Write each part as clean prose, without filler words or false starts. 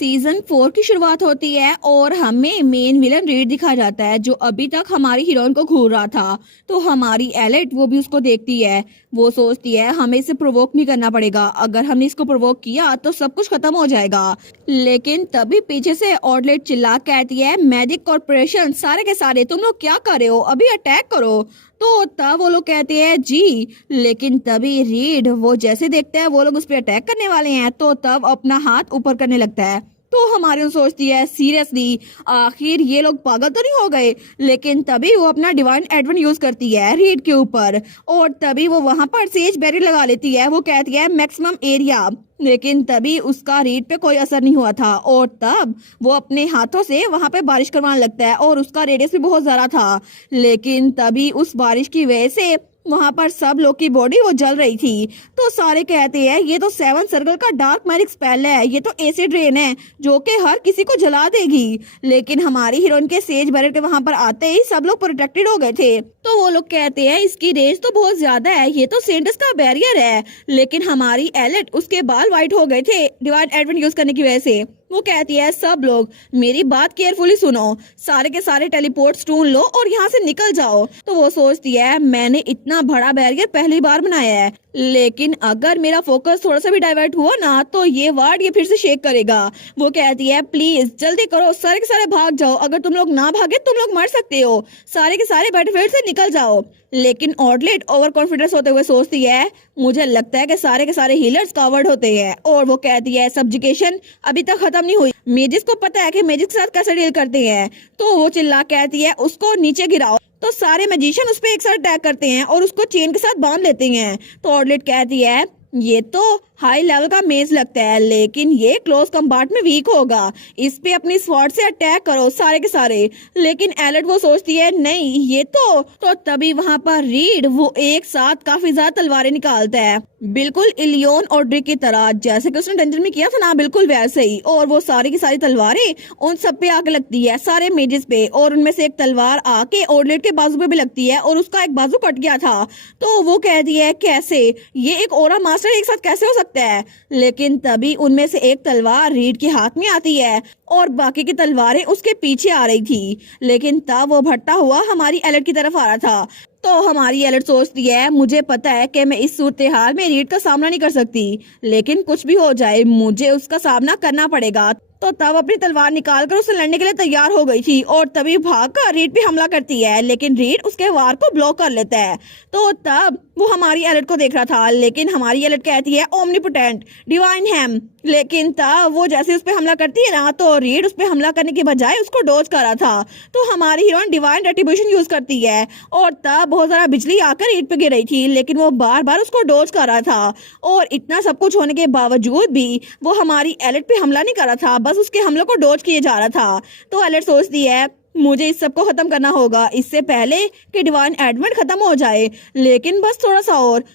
Season 4 की शुरुआत होती है और हमें मेन विलन रीड दिखाया जाता है जो अभी तक हमारी हीरोइन को घूर रहा था। तो हमारी एलेट वो भी उसको देखती है। वो सोचती है हमें इसे प्रोवोक नहीं करना पड़ेगा, अगर हमने इसको प्रोवोक किया तो सब कुछ खत्म हो जाएगा। लेकिन तभी पीछे से ऑर्डलेट चिल्ला कहती है मैजिक कॉर्पोरेशन सारे के सारे तुम लोग क्या कर रहे हो, अभी अटैक करो। तो तब वो लोग कहते हैं जी। लेकिन तभी रीड वो जैसे देखते हैं वो लोग उस पर अटैक करने वाले हैं तो तब अपना हाथ ऊपर करने लगता है। तो हमारी सोचती है सीरियसली आखिर ये लोग पागल तो नहीं हो गए। लेकिन तभी वो अपना डिवाइन एडवन यूज करती है रीड के ऊपर और तभी वो वहां पर सेज बेरी लगा लेती है। वो कहती है मैक्सिमम एरिया, लेकिन तभी उसका रीड पे कोई असर नहीं हुआ था और तब वो अपने हाथों से वहां पे बारिश करवाने लगता है और उसका रेडियस भी बहुत ज्यादा था। लेकिन तभी उस बारिश की वजह से वहां पर सब लोग की बॉडी वो जल रही थी। तो सारे कहते हैं ये तो 7 सर्कल का डार्क मैजिक स्पेल है, ये तो एसिड रेन है जो कि हर किसी को जला देगी। लेकिन हमारी हीरोइन के सेज बैरर के वहां पर आते ही सब लोग प्रोटेक्टेड हो गए थे। तो वो लोग कहते हैं इसकी रेंज तो बहुत ज्यादा है, ये तो सेंटस का बैरियर है। लेकिन हमारी एलेट उसके बाल व्हाइट हो गए थे डिवाइन एडवन यूज करने की वजह से। वो कहती है सब लोग मेरी बात केयरफुली सुनो, सारे के सारे टेलीपोर्ट्स ढूंढ लो और यहाँ से निकल जाओ। तो वो सोचती है मैंने इतना बड़ा बैरियर पहली बार बनाया है, लेकिन अगर मेरा फोकस थोड़ा सा भी डाइवर्ट हुआ ना तो ये वार्ड ये फिर से शेक करेगा। वो कहती है प्लीज जल्दी करो, सारे के सारे भाग जाओ, अगर तुम लोग ना भागे तुम लोग मर सकते हो, सारे के सारे बैटलफील्ड से निकल जाओ। लेकिन ऑर्डलेट ओवर कॉन्फिडेंस होते हुए सोचती है मुझे लगता है कि सारे के सारे हीलर्स कवर्ड होते हैं। और वो कहती है सब्जुकेशन अभी तक खत्म नहीं हुई, मेजिस को पता है कि मेजिस के साथ कैसे डील करते हैं। तो वो चिल्ला कहती है उसको नीचे गिराओ। तो सारे मैजिशियन उस पर एक साथ अटैक करते हैं और उसको चेन के साथ बांध लेते हैं। तो ऑर्डलेट कहती है ये तो हाई लेवल का मेज लगता है, लेकिन ये क्लोज कंपार्ट में वीक होगा, इस पे अपनी स्वॉर्ड से अटैक करो सारे के सारे। लेकिन एलेट वो सोचती है नहीं ये तो तभी वहां पर रीड वो एक साथ काफी ज्यादा तलवारें निकालता है, बिल्कुल इलियोन और ड्रिक की तरह, जैसे कि उसने डंजन में किया था ना, बिल्कुल वैसे ही। और वो सारी की सारी तलवारें उन सब पे आके लगती है, सारे मेजेस पे, और उनमें से एक तलवार आके ऑर्डलेट के बाजू पे भी लगती है और उसका एक बाजू कट गया था। तो वो कहती है कैसे ये एक ओरा मास्टर एक साथ कैसे हो सकता है। लेकिन तभी उनमें से एक तलवार रीड के हाथ में आती है और बाकी की तलवारें उसके पीछे आ रही थी। लेकिन तब वो भटता हुआ हमारी एलेट की तरफ आ रहा था। तो हमारी एलेट सोचती है मुझे पता है कि मैं इस सूरत हाल में रीड का सामना नहीं कर सकती, लेकिन कुछ भी हो जाए मुझे उसका सामना करना पड़ेगा। तो तब अपनी तलवार निकालकर उसे लड़ने के लिए तैयार हो गई थी और तभी भागकर रीड पे हमला करती है। लेकिन रीड उसके वार को ब्लॉक कर लेता है। तो तब वो हमारी एलेट को देख रहा था, लेकिन हमारी एलेट कहती है ओमनीपोटेंट डिवाइन हैम। लेकिन तब वो जैसे उस पर हमला करती है ना तो रीड उस पर हमला करने के बजाय उसको डोज कर रहा था। तो हमारी हीरोइन डिवाइन रेट्रिब्यूशन यूज करती है और तब बहुत सारा बिजली आकर रीड पे गिर रही थी, लेकिन वो बार बार उसको डोज कर रहा था। और इतना सब कुछ होने के बावजूद भी वो हमारी एलेट पे हमला नहीं कर रहा था, बस उसके हमलों को डोज किए जा रहा था। तो एलेट सोचती है मुझे इस सब को खत्म करना होगा इससे पहले कि डिवाइन एडवन खत्म हो जाए, लेकिन बस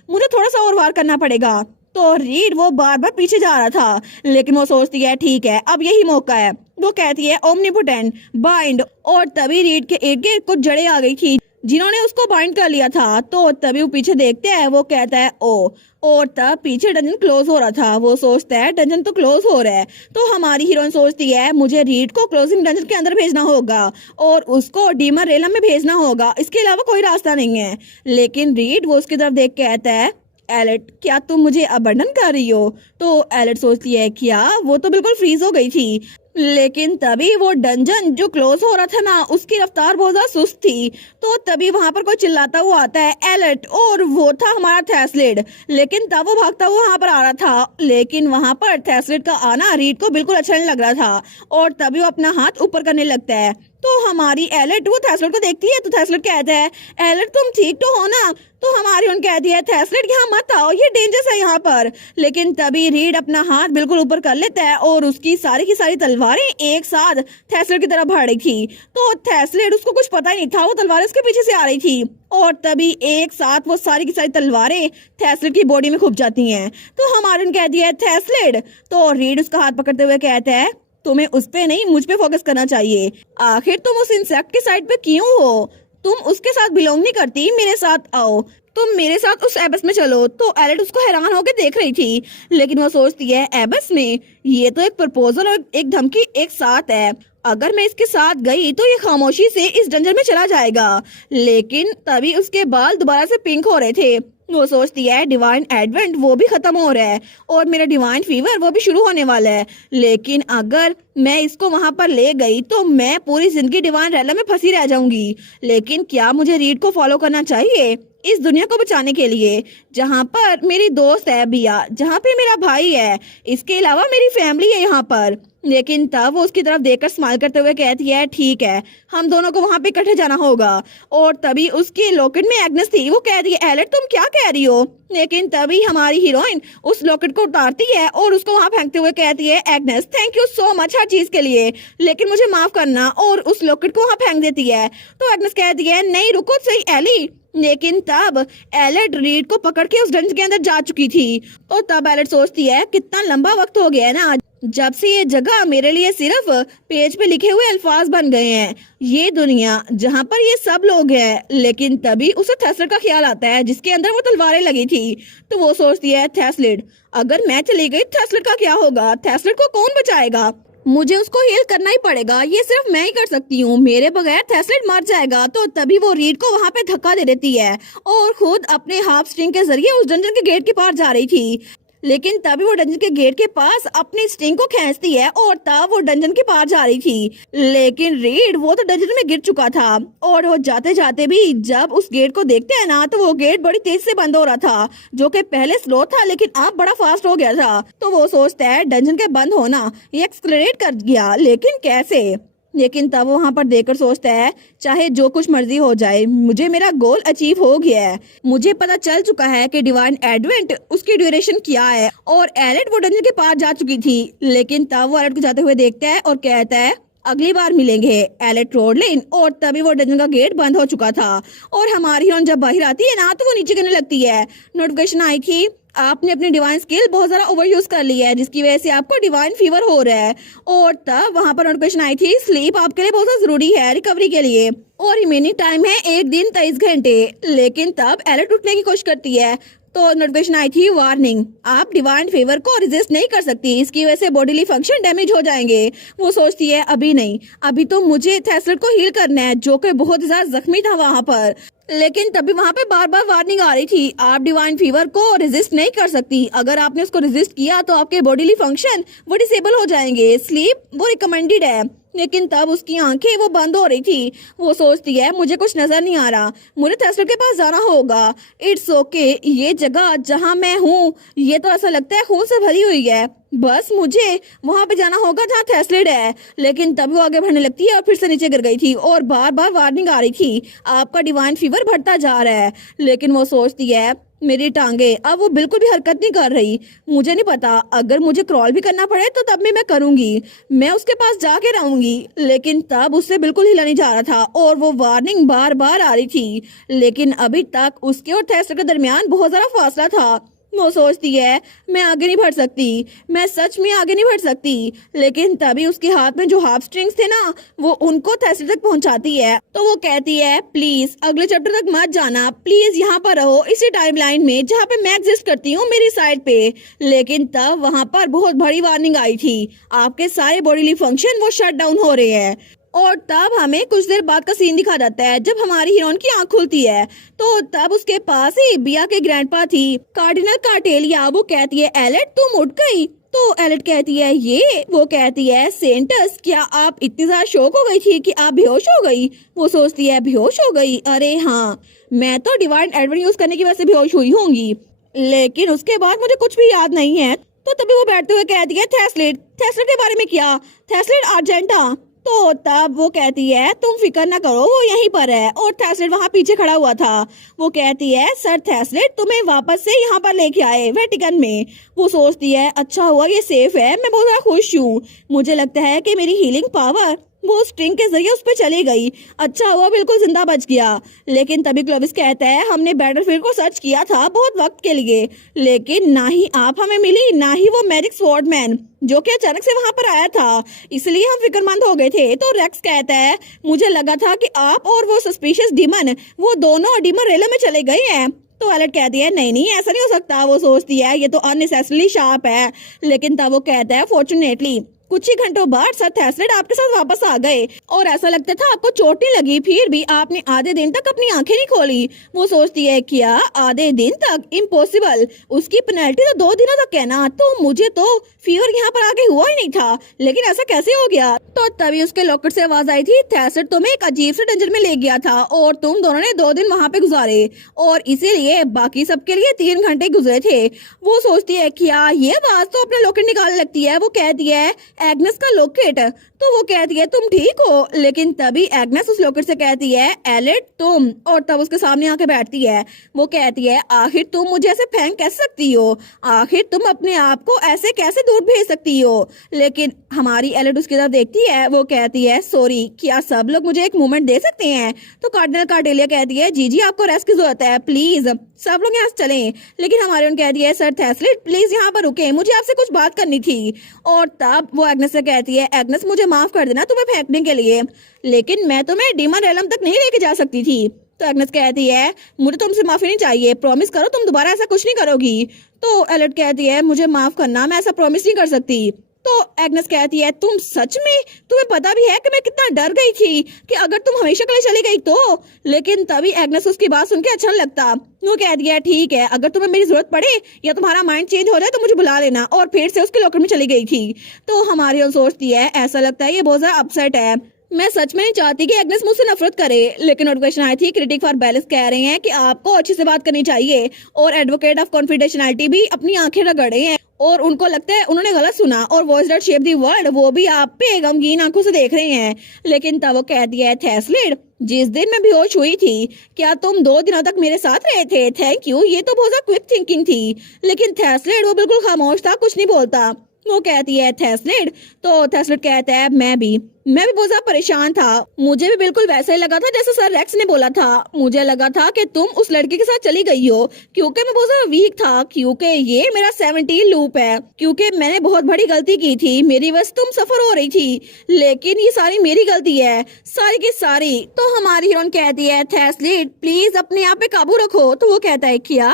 मुझे थोड़ा सा और वार करना पड़ेगा। तो रीड वो बार बार पीछे जा रहा था, लेकिन वो सोचती है ठीक है अब यही मौका है। वो कहती है ओमनीपोटेंट बाइंड, और तभी रीड के इर्द गिर्द कुछ जड़ें आ गई थी जिन्होंने उसको बाइंड कर लिया था। तो तभी वो पीछे देखते हैं, वो कहता है ओ, और तब पीछे डंजन क्लोज हो रहा था। वो सोचता है डंजन तो क्लोज हो रहा है। तो हमारी हीरोइन सोचती है मुझे रीड को क्लोजिंग डंजन के अंदर भेजना होगा और उसको डीमर रेलम में भेजना होगा, इसके अलावा कोई रास्ता नहीं है। लेकिन रीड वो उसकी तरफ देख के कहता है एलेट क्या तुम मुझे अबंडन कर रही हो। तो एलेट सोचती है क्या, वो तो बिल्कुल फ्रीज हो गई थी। लेकिन तभी वो डंजन जो क्लोज हो रहा था ना उसकी रफ्तार बहुत ज्यादा सुस्त थी। तो तभी वहां पर कोई चिल्लाता हुआ आता है एलेट, और वो था हमारा थैसलिड। लेकिन तब वो भागता हुआ वहां पर आ रहा था, लेकिन वहां पर थैसलिड का आना रीड को बिल्कुल अच्छा नहीं लग रहा था और तभी वो अपना हाथ ऊपर करने लगता है। तो हमारी एलेट वो थैसलिड को देखती है। तो थैसलिड कहता है एलेट तुम ठीक तो हो ना। तो हमारी उन कहती है थैसलिड यहाँ मत आओ, ये डेंजरस है यहाँ पर। लेकिन तभी रीड अपना हाथ बिल्कुल ऊपर कर लेता है और उसकी सारी की सारी तलवारें एक साथ थैसलिड की तरफ बढ़ रही थी। तो थैसलिड उसको कुछ पता ही नहीं था, वो तलवारें उसके पीछे से आ रही थी और तभी एक साथ वो सारी की सारी तलवारें थैसलिड की बॉडी में घुस जाती हैं। तो हमारी उन कहती है थैसलिड। तो रीड उसका हाथ पकड़ते हुए कहता है तुम्हें उस पे नहीं मुझ पे फोकस करना चाहिए, आखिर तुम उस इंसेक्ट के साइड पे क्यों हो, तुम उसके साथ बिलोंग नहीं करती, मेरे साथ आओ। तुम मेरे साथ उस एबस में चलो। तो एलेट उसको हैरान होकर देख रही थी, लेकिन वो सोचती है एबस में? ये तो एक प्रपोजल और एक धमकी एक साथ है। अगर मैं इसके साथ गई तो ये खामोशी से इस डंजन में चला जाएगा। लेकिन तभी उसके बाल दोबारा से पिंक हो रहे थे। वो सोचती है डिवाइन एडवेंट वो भी खत्म हो रहा है और मेरा डिवाइन फीवर वो भी शुरू होने वाला है। लेकिन अगर मैं इसको वहां पर ले गई तो मैं पूरी जिंदगी डिवाइन रैलम में फंसी रह जाऊंगी। लेकिन क्या मुझे रीड को फॉलो करना चाहिए इस दुनिया को बचाने के लिए, जहाँ पर मेरी दोस्त है बिया, जहाँ पे मेरा भाई है, इसके अलावा मेरी फैमिली है यहाँ पर। लेकिन तब वो उसकी तरफ देखकर स्माइल करते हुए कहती है ठीक है, हम दोनों को वहां पे इकट्ठे जाना होगा। और तभी उसके लॉकेट में एग्नेस थी। वो कहती है एलेट तुम क्या कह रही हो? लेकिन तभी हमारी हीरोइन उस लॉकेट को उतारती है और उसको वहां फेंकते हुए कहती है Agnes thank you so much हर चीज के लिए, लेकिन मुझे माफ करना, और उस लॉकेट को वहां फेंक देती है। तो एग्नेस कहती है नहीं रुको सही एली। लेकिन तब एलेट रीड को पकड़ के उस डंज के अंदर जा चुकी थी। और तब एलेट सोचती है कितना लंबा वक्त हो गया है ना जब से ये जगह मेरे लिए सिर्फ पेज पे लिखे हुए अल्फाज बन गए हैं। ये दुनिया जहाँ पर ये सब लोग हैं। लेकिन तभी उसे थेस्लिड का ख्याल आता है जिसके अंदर वो तलवारें लगी थी। तो वो सोचती है थेस्लिड अगर मैं चली गई थेस्लिड का क्या होगा? थेस्लिड को कौन बचाएगा? मुझे उसको हील करना ही पड़ेगा, ये सिर्फ मैं ही कर सकती हूँ, मेरे बगैर थेस्लिड मर जाएगा। तो तभी वो रीड को वहाँ पे धक्का दे देती है और खुद अपने हाफ स्ट्रिंग के जरिए उस डंजन के गेट के पार जा रही थी। लेकिन तभी वो डंजन के गेट के पास अपनी स्ट्रिंग को खींचती है और तब वो डंजन के पार जा रही थी। लेकिन रीड वो तो डंजन में गिर चुका था और वो जाते जाते भी जब उस गेट को देखते हैं ना तो वो गेट बड़ी तेज से बंद हो रहा था, जो कि पहले स्लो था लेकिन अब बड़ा फास्ट हो गया था। तो वो सोचता है डंजन के बंद होना ये एक्सलरेट कर गया, लेकिन कैसे? लेकिन तब वो वहां पर देखकर सोचता है चाहे जो कुछ मर्जी हो जाए मुझे मेरा गोल अचीव हो गया है। मुझे पता चल चुका है कि डिवाइन एडवेंट उसकी ड्यूरेशन क्या है। और एलेट वो डंजन के पार जा चुकी थी। लेकिन तब वो एलेट को जाते हुए देखता है और कहता है अगली बार मिलेंगे एलेट रोडलिन। और तभी वो डंजन का गेट बंद हो चुका था और हमारी हीरोइन जब बाहर आती है ना तो वो नीचे गिरने लगती है। नोटिफिकेशन आई थी आपने अपनी डिवाइन स्किल बहुत ज्यादा ओवर यूज कर ली है जिसकी वजह से आपको डिवाइन फीवर हो रहा है। और तब वहां पर नोटिफिकेशन आई थी स्लीप आपके लिए बहुत ज्यादा जरूरी है रिकवरी के लिए और रिमेनिंग टाइम है 1 दिन 23 घंटे। लेकिन तब एलेट उठने की कोशिश करती है तो नोटिफिकेशन आई थी वार्निंग आप डिवाइन फेवर को रेजिस्ट नहीं कर सकती, इसकी वजह से बॉडीली फंक्शन डैमेज हो जाएंगे। वो सोचती है अभी नहीं, अभी तो मुझे थेस्लिड को हील करना है जो कि बहुत ज्यादा जख्मी था वहां पर। लेकिन तभी वहां पे बार बार वार्निंग आ रही थी आप डिवाइन फीवर को रेजिस्ट नहीं कर सकती, अगर आपने उसको रेजिस्ट किया तो आपके बॉडीली फंक्शन वो डिसेबल हो जाएंगे, स्लीप वो रिकमेंडेड है। लेकिन तब उसकी आंखें वो बंद हो रही थी। वो सोचती है मुझे कुछ नजर नहीं आ रहा, मुझे थेस्लिड के पास जाना होगा। इट्स ओके, ये जगह जहां मैं हूँ ये तो ऐसा लगता है खून से भरी हुई है, बस मुझे वहां पे जाना होगा जहाँ थेस्लिड है। लेकिन तभी वो आगे बढ़ने लगती है और फिर से नीचे गिर गई थी और बार बार वार्निंग आ रही थी आपका डिवाइन फीवर बढ़ता जा रहा है। लेकिन वो सोचती है मेरी टांगे अब वो बिल्कुल भी हरकत नहीं कर रही, मुझे नहीं पता अगर मुझे क्रॉल भी करना पड़े तो तब भी मैं करूंगी, मैं उसके पास जाके रहूंगी। लेकिन तब उससे बिल्कुल हिला नहीं जा रहा था और वो वार्निंग बार बार आ रही थी। लेकिन अभी तक उसके और थेस्लिड के दरमियान बहुत ज्यादा फासला था। वो सोचती है मैं आगे नहीं बढ़ सकती, मैं सच में आगे नहीं बढ़ सकती। लेकिन तभी उसके हाथ में जो हाफ स्ट्रिंग्स थे ना वो उनको थेस्लिड तक पहुंचाती है। तो वो कहती है प्लीज अगले चैप्टर तक मत जाना, प्लीज यहाँ पर रहो इसी टाइमलाइन में जहाँ पे मैं एग्जिस्ट करती हूँ मेरी साइड पे। लेकिन तब वहाँ पर बहुत बड़ी वार्निंग आई थी आपके सारे बॉडीली फंक्शन वो शट डाउन हो रहे हैं। और तब हमें कुछ देर बाद का सीन दिखा जाता है जब हमारी हीरोइन की आंख खुलती है तो तब उसके पास ही बिया के ग्रैंडपा थी कार्डिनल कार्टेलिया। वो कहती है एलेट तुम उठ गई? तो एलेट कहती है ये, वो कहती है सेंटस क्या आप इतनी ज्यादा शौक हो गई थी कि आप बेहोश हो गई? वो सोचती है बेहोश हो गई, अरे हाँ मैं तो डिवाइन एडवेंट यूज करने की वजह से बेहोश हुई होंगी, लेकिन उसके बाद मुझे कुछ भी याद नहीं है। तो तभी वो बैठते हुए कहती है थेस्लिड, थेस्लिड के बारे में क्या? थेस्लिड आर्जेंटा। तो तब वो कहती है तुम फिक्र ना करो वो यहीं पर है और थेस्लिड वहाँ पीछे खड़ा हुआ था। वो कहती है सर थेस्लिड तुम्हें वापस से यहाँ पर लेके आए वेटिकन में। वो सोचती है अच्छा हुआ ये सेफ है, मैं बहुत ज्यादा खुश हूँ, मुझे लगता है कि मेरी हीलिंग पावर वो स्ट्रिंग के जरिए उस पर चली गई, अच्छा हुआ बिल्कुल जिंदा बच गया। लेकिन तभी क्लोविस कहता है हमने बैटलफील्ड को सर्च किया था बहुत वक्त के लिए, लेकिन ना ही आप हमें मिली ना ही वो मैजिक स्वॉर्डमैन जो कि अचानक से वहां पर आया था, इसलिए हम फिक्रमंद हो गए थे। तो रेक्स कहता है मुझे लगा था कि आप और वो सस्पिशियस डीमन वो दोनों डीमन रेलवे में चले गए हैं, तो एलेट कहती है नहीं नहीं ऐसा नहीं हो सकता। वो सोचती है ये तो अननेसेसरली शार्प है, लेकिन तब वो कहता है फॉर्चुनेटली कुछ ही घंटों बाद सर थैसलेट आपके साथ वापस आ गए और ऐसा लगता था आपको चोट नहीं लगी, फिर भी आपने आधे दिन तक अपनी आंखें नहीं खोली। वो सोचती है क्या आधे दिन तक, इम्पॉसिबल, उसकी पेनल्टी तो 2 दिनों तक है ना, तो मुझे तो फीवर यहाँ पर आगे हुआ ही नहीं था, लेकिन ऐसा कैसे हो गया। तो तभी उसके लॉकर से आवाज आई थी थैसलेट तुम्हें एक अजीब से डेंजर में ले गया था और तुम दोनों ने 2 दिन वहाँ पे गुजारे और इसीलिए बाकी सबके लिए 3 घंटे गुजरे थे। वो सोचती है क्या ये बात, तो अपना लॉकेट निकालने लगती है। वो कहती है एग्नेस का लॉकेट, तो वो कहती है तुम ठीक हो, लेकिन तभी एग्नेस उस लॉकेट से कहती है एलेट तुम, और तब उसके सामने आके बैठती है। वो कहती है आखिर तुम मुझे ऐसे फेंक कैसे सकती हो, आखिर तुम अपने आप को ऐसे कैसे दूर भेज सकती हो। लेकिन हमारी एलेट उसकी तरफ देखती है। वो कहती है सॉरी, क्या सब लोग मुझे एक मोमेंट दे सकते हैं। तो कार्डिनल कार्डेलिया कहती है जी आपको रेस्ट की जरूरत है, प्लीज सब लोग यहाँ से चलें। लेकिन हमारी उन कहती है सर थैसलेट प्लीज यहाँ पर रुके, मुझे आपसे कुछ बात करनी थी। और तब वो एग्नेस से कहती है एग्नेस मुझे माफ कर देना तुम्हें फेंकने के लिए, लेकिन मैं तुम्हें डीमन रेलम तक नहीं लेके जा सकती थी। तो एग्नेस कहती है मुझे तुमसे माफी नहीं चाहिए, प्रॉमिस करो तुम दोबारा ऐसा कुछ नहीं करोगी। तो एलेट कहती है मुझे माफ करना, मैं ऐसा प्रॉमिस नहीं कर सकती। तो एग्नेस कहती है तुम सच में, तुम्हें पता भी है कि मैं कितना डर गई थी कि अगर तुम हमेशा के लिए चली गई तो। लेकिन तभी एग्नेस उसकी बात सुन के अच्छा नहीं लगता। वो कहती है ठीक है, अगर तुम्हें मेरी जरूरत पड़े या तुम्हारा माइंड चेंज हो जाए तो मुझे बुला लेना, और फिर से उसके लॉकर में चली गई थी। तो हमारी ओर सोचती है ऐसा लगता है ये बहुत ज्यादा अपसेट है, मैं सच में नहीं चाहती कि एग्नेस मुझसे नफरत करे। लेकिन नोटिफिकेशन आई थी क्रिटिक फॉर बैलेंस कह रहे हैं कि आपको अच्छे से बात करनी चाहिए, और एडवोकेट ऑफ कॉन्फिडेंशियलिटी भी अपनी आंखें रगड़े हैं और उनको लगता है उन्होंने गलत सुना, और voice that shape the world वो भी आप पे गमगीन आंखों से देख रहे हैं। लेकिन तब वो कहती है थैसलेट जिस दिन मैं बेहोश हुई थी क्या तुम 2 दिनों तक मेरे साथ रहे थे। थैंक यू, ये तो बहुत ज्यादा क्विक थिंकिंग थी। लेकिन थैसलेट वो बिल्कुल खामोश था, कुछ नहीं बोलता। वो कहती है थैसलेट, तो थैसलेट कहता है मैं भी बहुत ज्यादा परेशान था, मुझे भी बिल्कुल वैसा ही लगा था जैसे सर रेक्स ने बोला था। मुझे लगा था कि तुम उस लड़के के साथ चली गई हो क्योंकि मैं बहुत ज्यादा वीक था, क्योंकि ये मेरा 17 लूप है, क्योंकि मैंने बहुत बड़ी गलती की थी, मेरी वजह से तुम सफर हो रही थी, लेकिन ये सारी मेरी गलती है, सारी की सारी। तो हमारी हीरोइन कहती है थैसलेट प्लीज अपने आप पे काबू रखो। तो वो कहता है क्या,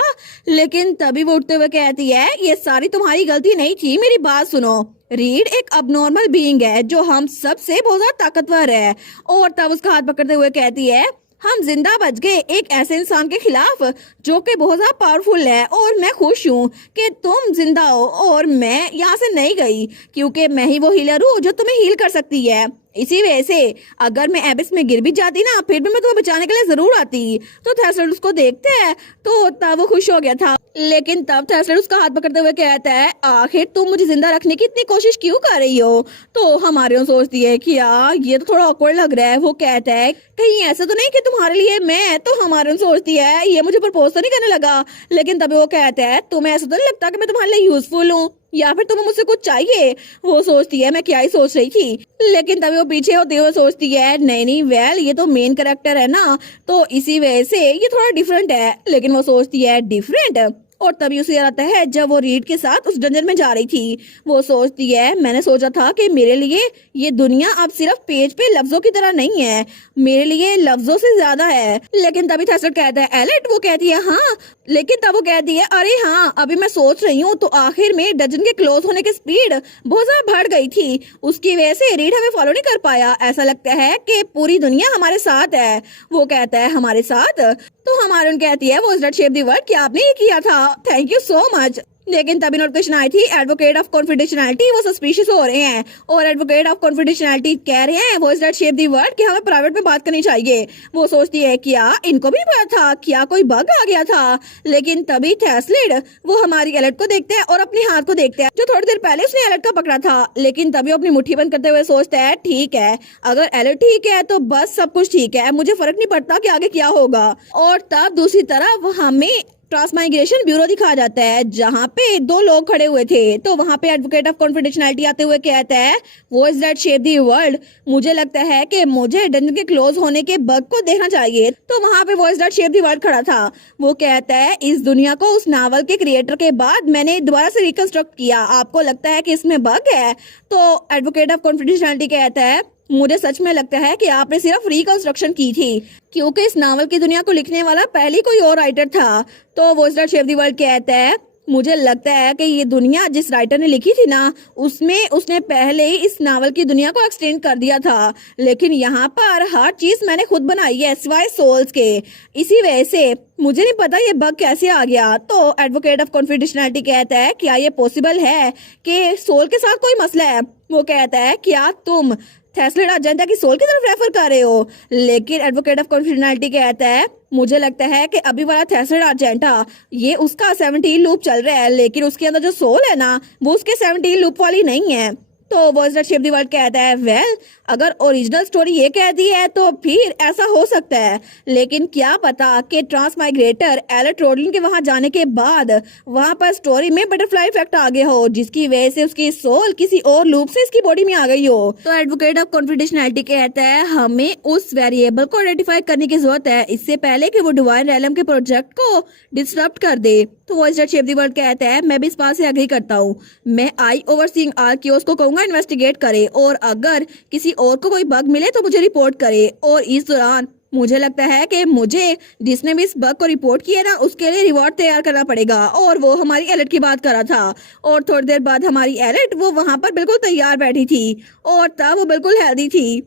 लेकिन तभी वो उठते हुए कहती है ये सारी तुम्हारी गलती नहीं थी, मेरी बात सुनो। रीड एक अबनॉर्मल बीइंग है जो हम सब से बहुत ज्यादा ताकतवर है। और तब उसका हाथ पकड़ते हुए कहती है हम जिंदा बच गए एक ऐसे इंसान के खिलाफ जो कि बहुत ज्यादा पावरफुल है, और मैं खुश हूँ कि तुम जिंदा हो और मैं यहाँ से नहीं गई, क्योंकि मैं ही वो हीलर हूँ जो तुम्हें हील कर सकती है। इसी वजह से अगर मैं एबिस में गिर भी जाती ना फिर भी मैं तुम्हें बचाने के लिए जरूर आती। तो थैसलेट उसको देखते हैं तो तब वो खुश हो गया था। लेकिन तब थैसलेट उसका हाथ पकड़ते हुए कहता है आखिर तुम मुझे जिंदा रखने की इतनी कोशिश क्यों कर रही हो। तो हमारे सोचती है कि यार ये तो थोड़ा ऑकवर्ड लग रहा है। वो कहता है कहीं ऐसा तो नहीं कि तुम्हारे लिए मैं, तो हमारे सोचती है ये मुझे प्रपोज तो नहीं करने लगा। लेकिन तभी वो कहता है तुम्हें ऐसा तो नहीं लगता कि मैं तुम्हारे लिए यूजफुल हूँ या फिर तुम्हें मुझसे कुछ चाहिए। वो सोचती है मैं क्या ही सोच रही थी, लेकिन तभी वो पीछे होते हुए सोचती है नहीं वेल ये तो मेन कैरेक्टर है ना, तो इसी वजह से ये थोड़ा डिफरेंट है। लेकिन वो सोचती है डिफरेंट, और तभी उसे याद आता है जब वो रीड के साथ उस डंजन में जा रही थी। वो सोचती है मैंने सोचा था कि मेरे लिए ये दुनिया अब सिर्फ पेज पे लफ्जों की तरह नहीं है, मेरे लिए लफ्जों से ज्यादा है। लेकिन तभी थैसलेट कहता है एलेट। वो कहती है हाँ, लेकिन तब वो कहती है अरे हाँ अभी मैं सोच रही हूँ। तो आखिर में डंजन के क्लोज होने की स्पीड बहुत ज्यादा बढ़ गई थी, उसकी वजह से रीड हमें फॉलो नहीं कर पाया। ऐसा लगता है कि पूरी दुनिया हमारे साथ है। वो कहता है हमारे साथ, तो हमारे उन कहती है वो दैट शेप द वर्ल्ड, क्या आपने ये किया था, थैंक यू सो मच। लेकिन तभी नोटिफिकेशन आई थी एडवोकेट ऑफ कॉन्फिडेंशियलिटी वो सस्पिशियस हो रहे हैं, और एडवोकेट ऑफ कॉन्फिडेंशियलिटी कह रहे हैं voice that shape the world कि हमें प्राइवेट में बात करनी चाहिए। वो सोचती है क्या इनको भी पता था, क्या कोई बग आ गया था। लेकिन तभी थैसलेट वो हमारी एलेट को देखते हैं और अपने हाथ को देखते हैं जो थोड़ी देर पहले उसने एलेट का पकड़ा था। लेकिन तभी वो अपनी मुट्ठी बंद करते हुए सोचता है ठीक है अगर एलेट ठीक है तो बस सब कुछ ठीक है, मुझे फर्क नहीं पड़ता कि आगे क्या होगा। और तब दूसरी तरफ हमें ट्रांसमाइग्रेशन ब्यूरो दिखाया जाता है जहाँ पे 2 लोग खड़े हुए थे। तो वहाँ पे एडवोकेट ऑफ कॉन्फिडेंशियलिटी आते हुए कहता है voice that shape the world, मुझे लगता है कि मुझे डंजन के क्लोज होने के बग को देखना चाहिए। तो वहाँ पे voice that shape the world खड़ा था। वो कहता है इस दुनिया को उस नावल के क्रिएटर के बाद मैंने दोबारा से रिकंस्ट्रक्ट किया, आपको लगता है कि इसमें बग है। तो एडवोकेट ऑफ कॉन्फिडेंशियलिटी कहता है मुझे सच में लगता है कि आपने सिर्फ रिकंस्ट्रक्शन की थी, क्योंकि इस नावल की दुनिया को लिखने वाला पहले कोई और राइटर था। तो वॉइसर शेफ दी वर्ल्ड कहता है, मुझे लगता है कि ये दुनिया जिस राइटर ने लिखी थी ना, उसमें उसने पहले ही इस नावल की दुनिया को एक्सटेंड कर दिया था, लेकिन यहाँ पर हर चीज मैंने खुद बनाई है सिवाय सोल्स के। इसी वजह से मुझे नहीं पता ये बग कैसे आ गया। तो एडवोकेट ऑफ कॉन्फिडेंशियलिटी कहता है, क्या ये पॉसिबल है कि सोल के साथ कोई मसला है? वो कहता है, क्या तुम थेस्लेट अजेंडा की सोल की तरफ रेफर कर रहे हो? लेकिन एडवोकेट ऑफ कॉन्फिडेंशियलिटी कहता है, मुझे लगता है कि अभी वाला थेस्लेट अजेंडा ये उसका 17 लूप चल रहा है, लेकिन उसके अंदर जो सोल है ना, वो उसके 17 लूप वाली नहीं है। तो वॉइसर शेफ दी वर्ल्ड कहता है, वेल अगर ओरिजिनल स्टोरी ये कहती है तो फिर ऐसा हो सकता है, लेकिन क्या पता कि ट्रांसमाइग्रेटर एलेट रोडलिन के वहां जाने के बाद वहां पर स्टोरी में बटरफ्लाई इफेक्ट आ गया हो, जिसकी वजह से उसकी सोल किसी और लूप से इसकी बॉडी में आ गई हो। तो एडवोकेट ऑफ कॉन्फिडेंशियलिटी कहता है, हमें उस वेरिएबल को आइडेंटिफाई करने की जरूरत है इससे पहले कि वो डिवाइन रेलम के प्रोजेक्ट को डिस्टर्ब कर दे। तो वॉइसर शेफ दी वर्ल्ड कहता है, मैं भी इस बात से एग्री करता हूँ। मैं आई ओवरसीइंग आर्कियोस को कहूंगा इन्वेस्टिगेट करे, और अगर किसी और को कोई बग मिले तो मुझे रिपोर्ट करे। और इस दौरान मुझे लगता है कि मुझे जिसने भी इस बग को रिपोर्ट किया ना, उसके लिए रिवॉर्ड तैयार करना पड़ेगा। और वो हमारी एलेट की बात कर रहा था, और थोड़ी देर बाद हमारी एलेट वो वहां पर बिल्कुल तैयार बैठी थी, और तब वो बिल्कुल हेल्दी थी।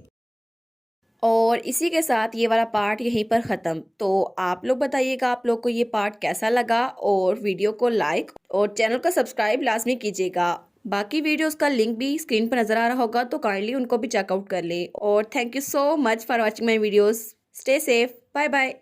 और इसी के साथ ये वाला पार्ट यहीं पर ख़त्म। तो आप लोग बताइएगा आप लोग को ये पार्ट कैसा लगा, और वीडियो को लाइक और चैनल को सब्सक्राइब लाजमी कीजिएगा। बाकी वीडियोस का लिंक भी स्क्रीन पर नज़र आ रहा होगा, तो काइंडली उनको भी चेकआउट कर ले। और thank you so much for watching my videos. Stay safe, bye bye.